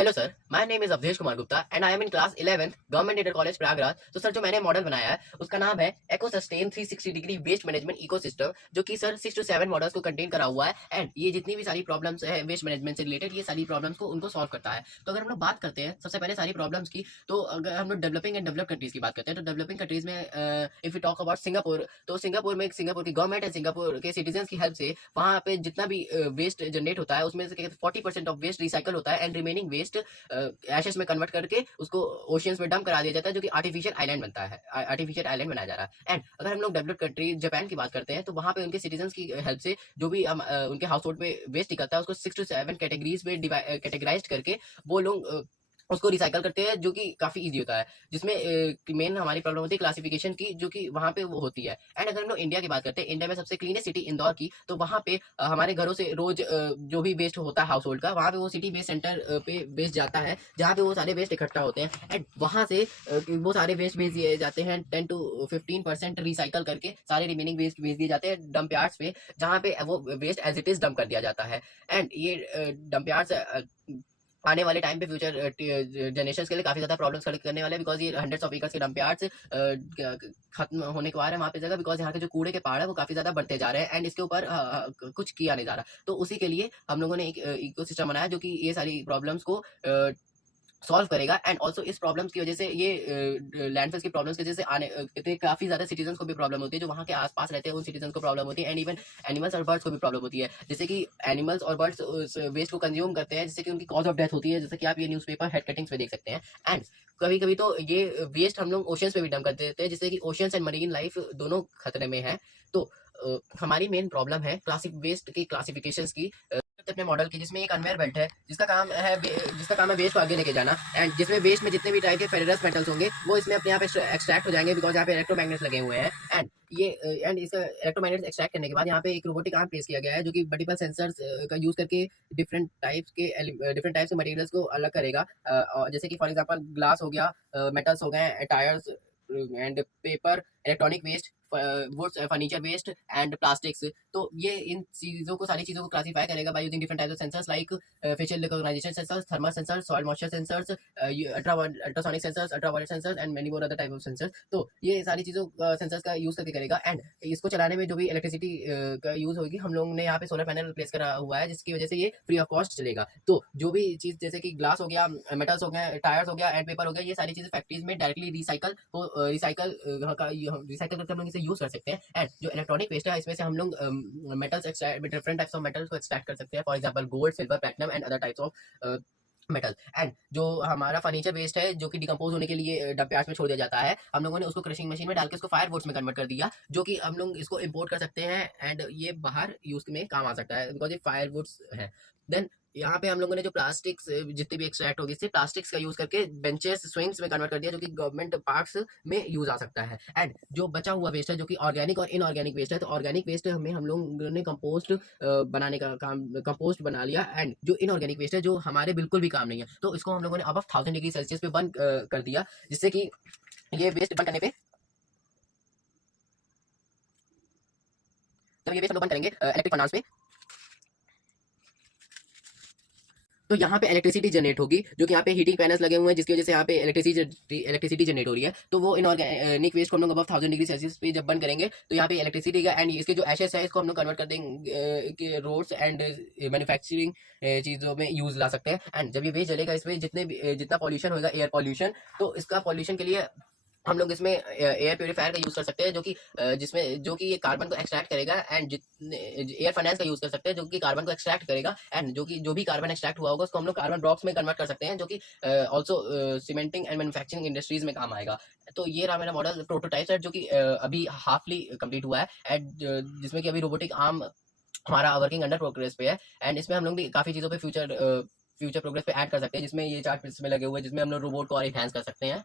Hello sir, my name is Avdhesh Kumar Gupta and I am in class 11th government aided college Prayagraj. तो sir जो मैंने model बनाया है उसका नाम है eco sustain 360 degree waste management ecosystem, जो कि सर 6 to 7 मॉडल्स को कंटेन करा हुआ है। एंड ये जितनी भी सारी प्रॉब्लम्स है वेस्ट मैनेजमेंट से रिलेटेड, ये सारी प्रॉब्लम्स को उनको सॉल्व करता है। तो अगर हम लोग बात करते हैं सबसे पहले सारी प्रॉब्लम्स की, तो अगर हम लोग डेवलपिंग एंड डेवलप कंट्रीज की बात करते हैं तो डेवलपिंग कंट्रीज में if you talk about Singapore, तो सिंगापुर की गवर्नमेंट एंड सिंगापुर के सिटीजन की हेल्प से वहाँ पे जितना भी वेस्ट जनरेट होता है उसमें से 40% ऑफ वेस्ट रिसाइकल होता है एंड रिमेनिंग वेस्ट एशेस में कन्वर्ट करके उसको ओशियंस में डंप करा दिया जाता है, जो कि आर्टिफिशियल आइलैंड बनता है, आर्टिफिशियल आइलैंड बनाया जा रहा है। एंड अगर हम लोग डेवलप्ड कंट्री जापान की बात करते हैं तो वहाँ पे उनके सिटीजन की हेल्प से जो भी उनके हाउस होल्ड में वेस्ट निकलता है उसको 6 to 7 कैटेगरीज में कैटेगराइज करके वो लोग उसको रिसाइकल करते हैं, जो कि काफी इजी होता है। जिसमें मेन हमारी प्रॉब्लम होती है क्लासिफिकेशन की, जो कि वहाँ पे वो होती है। एंड अगर हम लोग इंडिया की बात करते हैं, इंडिया में सबसे क्लीनेस्ट सिटी इंदौर की, तो वहाँ पे हमारे घरों से रोज जो भी वेस्ट होता है हाउस होल्ड का, वहाँ पे वो सिटी वेस्ट सेंटर पे वेस्ट जाता है, जहाँ पे वो सारे वेस्ट इकट्ठा होते हैं। एंड वहाँ से वो सारे वेस्ट भेज दिए जाते हैं 10 to 15% रिसाइकल करके, सारे रिमेनिंग वेस्ट भेज दिए जाते हैं डंप यार्ड्स पे, जहाँ पे वो waste as it is dump कर दिया जाता है। एंड ये डंप यार्ड्स आने वाले टाइम पे फ्यूचर जनरेशन के लिए काफी ज्यादा प्रॉब्लम्स खड़े करने वाले हैं, बिकॉज ये हंड्रेड्स ऑफ एकर्स के डंप यार्ड्स खत्म होने को आ रहे हैं वहाँ पे जगह, बिकॉज यहाँ के जो कूड़े के पहाड़ है वो काफी ज्यादा बढ़ते जा रहे हैं एंड इसके ऊपर कुछ किया नहीं जा रहा। तो उसी के लिए हम लोगों ने एक इकोसिस्टम बनाया जो कि ये सारी प्रॉब्लम्स को सॉल्व करेगा। एंड ऑल्सो इस प्रॉब्लम्स की वजह से, ये लैंडफिल्स की प्रॉब्लम्स की वजह से काफी ज्यादा सिटीजन को भी प्रॉब्लम होती है, जो वहाँ के आसपास रहते हैं उन सिटीजन को प्रॉब्लम होती है। एंड इवन एनिमल्स और बर्ड्स को भी प्रॉब्लम होती है, जैसे कि एनिमल्स और बर्ड्स उस वेस्ट को कंज्यूम करते हैं, जिससे कि उनकी कॉज ऑफ डेथ होती है, जैसे कि आप ये न्यूज़पेपर हेड कटिंग्स में देख सकते हैं। एंड कभी कभी तो ये वेस्ट हम लोग ओशियंस पे भी डंप कर देते हैं, जिससे कि ओशियंस एंड मरीन लाइफ दोनों खतरे में है। तो हमारी मेन प्रॉब्लम है क्लासिक वेस्ट की क्लासिफिकेशन की, अपने मॉडल की, जिसमें एक कन्वेयर बेल्ट है जिसका काम है वेस्ट को आगे लेके जाना। एंड जिसमें वेस्ट में जितने भी टाइप के फेरस मेटल्स होंगे वो इसमें अपने आप एक्सट्रैक्ट हो जाएंगे, बिकॉज यहाँ पे इलेक्ट्रोमैग्नेट्स लगे हुए हैं। एंड इसका इलेक्ट्रोमैग्नेट्स एक्सट्रैक्ट करने के बाद यहाँ पे एक रोबोटिक आर्म प्लेस किया गया है, जो कि मल्टीपल सेंसर्स का यूज करके डिफरेंट टाइप्स के मटेरियल्स को अलग करेगा। जैसे कि फॉर एग्जांपल ग्लास हो गया, मेटल्स हो गए, tyres and paper, electronic waste, woods, furniture waste and plastics. तो ये इन चीजों को सारी चीजों को क्लासिफाई करेगा by using different types of sensors like facial recognization sensors, thermal sensors, soil moisture sensors, ultrasonic sensors, ultraviolet sensors and many more other type of sensors. तो ये सारी चीजों सेंसर्स का यूज करके करेगा। एंड इसको चलाने में जो भी इलेक्ट्रिसिटी का यूज होगी, हम लोगों ने यहाँ पे सोलर पैनल प्लेस करा हुआ है, जिसकी वजह से ये फ्री ऑफ कॉस्ट चलेगा। तो जो भी चीज जैसे कि ग्लास हो गया, मेटल्स हो गए, टायर्स हो गया एंड पेपर हो गया, ये सारी चीजें फैक्ट्रीज में डायरेक्टली रिसाइकल करके हम लोग इसे यूज कर सकते हैं। एंड जो इलेक्ट्रॉनिक वेस्ट है इसमें से हम लोग metals extract, different types of metals को एक्सट्रैक्ट कर सकते हैं, for example gold, silver, platinum and other types of metal. And जो हमारा फर्नीचर वेस्ट है, जो कि डिकम्पोज होने के लिए डंप यार्ड्स में छोड़ दिया जाता है, हम लोगों ने उसको क्रशिंग मशीन में डाल के उसको फायरवुड्स में कन्वर्ट कर दिया, जो कि हम लोग इसको इंपोर्ट कर सकते हैं एंड ये बाहर यूज में काम आ सकता है, बिकॉज ये फायरवुड्स है। देन यहाँ पे हम लोगों ने जो प्लास्टिक्स जितने भी एक्सट्रैक्ट होगी, इससे प्लास्टिक्स का यूज करके बेंचेस, स्विंग्स में कन्वर्ट कर दिया, जो कि गवर्नमेंट पार्क्स में यूज आ सकता है। एंड जो बचा हुआ वेस्ट है, जो कि ऑर्गेनिक और इनऑर्गेनिक वेस्ट है, तो ऑर्गेनिक वेस्ट हमें हम लोगों ने कंपोस्ट बनाने का काम, कंपोस्ट बना लिया। एंड जो इनऑर्गेनिक वेस्ट है, जो हमारे बिल्कुल भी काम नहीं है, तो इसको हम लोगों ने अब 1000 डिग्री सेल्सियस पे बंद कर दिया, जिससे कि ये वेस्ट बंद करने पे, जब ये वेस्ट हम लोग बंद करेंगे इलेक्ट्रिक फर्नास पे, तो यहाँ पे इलेक्ट्रिसिटी जनरेट होगी, जो कि यहाँ पे हीटिंग पैनल्स लगे हुए हैं, जिसकी वजह से यहाँ पे इलेक्ट्रिसिटी जनरेट हो रही है। तो वो इनऑर्गेनिक वेस्ट को हम लोग अबव 1000 डिग्री सेल्सियस पे जब बंद करेंगे, तो यहाँ पे इलेक्ट्रिसिटी का एंड इसके जो एशेस है इसको हम लोग कन्वर्ट कर देंगे रोड्स एंड मैन्युफैक्चरिंग चीजों में यूज ला सकते हैं। एंड जब ये वेस्ट जलेगा, इसमें जितना पॉल्यूशन होगा, एयर पॉल्यूशन, तो इसका पॉल्यूशन के लिए हम लोग इसमें एयर प्योरीफायर का यूज कर सकते हैं, जो कि ये कार्बन को एक्सट्रैक्ट करेगा। एंड जितने एयर फाइनेंस का यूज कर सकते हैं, जो कि कार्बन को एक्सट्रैक्ट करेगा। एंड जो भी कार्बन एक्सट्रैक्ट हुआ होगा उसको हम लोग कार्बन ब्लॉक्स में कन्वर्ट कर सकते हैं, जो कि also cementing and manufacturing industries में काम आएगा। तो ये रहा मेरा मॉडल प्रोटोटाइप है, जो कि अभी हाफली कंप्लीट हुआ है, एंड जिसमें कि अभी रोबोटिक आर्म हमारा वर्किंग अंडर प्रोग्रेस पे है। एंड इसमें हम लोग भी काफी चीजों पे फ्यूचर प्रोग्रेस पे ऐड कर सकते हैं, जिसमें ये चार्ट इसमें लगे हुए हैं, जिसमें हम लोग रोबोट को और इनहेंस कर सकते हैं।